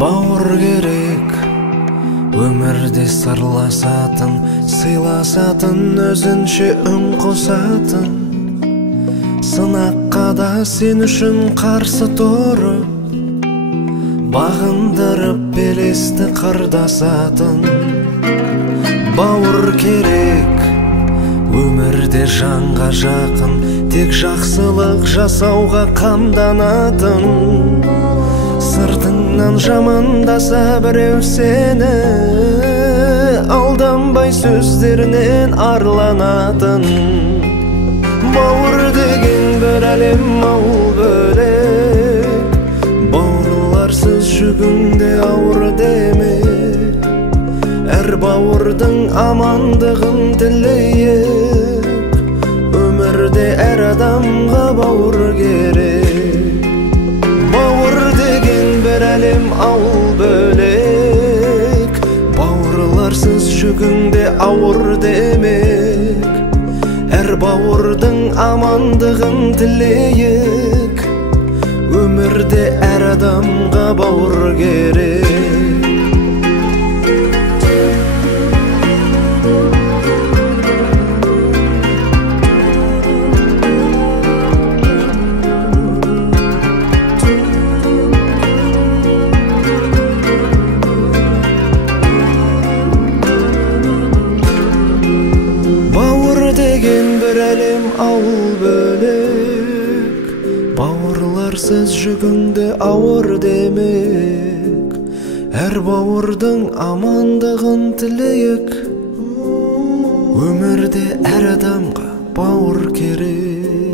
Бауыр керек өмірде сырласатын, сыйласатын, өзінше үн қосатын. Сынаққа да сен үшін қарсы тұрып, бағындырып белесті қырдасатын. Бауыр керек өмірде жанға жақын, тек жақсылық жасауға қамданатын. Сыртыңнан жамандаса біреу сені, алданбай сөздерінен арланатын. Бауыр деген бір әлем, ауыл бөлек, бауырларсыз жүгіңде ауыр демек. Әр бауырдың амандығын тілейік, өмірде әр адамға бауыр керек. Бауыр деген бір әлем, ауыл бөлек, бауырларсыз жүгіңде ауыр демек. Әр бауырдың амандығын тілейік, өмірде әр адамға бауыр керек. Бір әлем, ауыл бөлек, бауырларсыз жүгіңде ауыр демек. Әр бауырдың амандығын тілейік, өмірде әр адамға бауыр керек.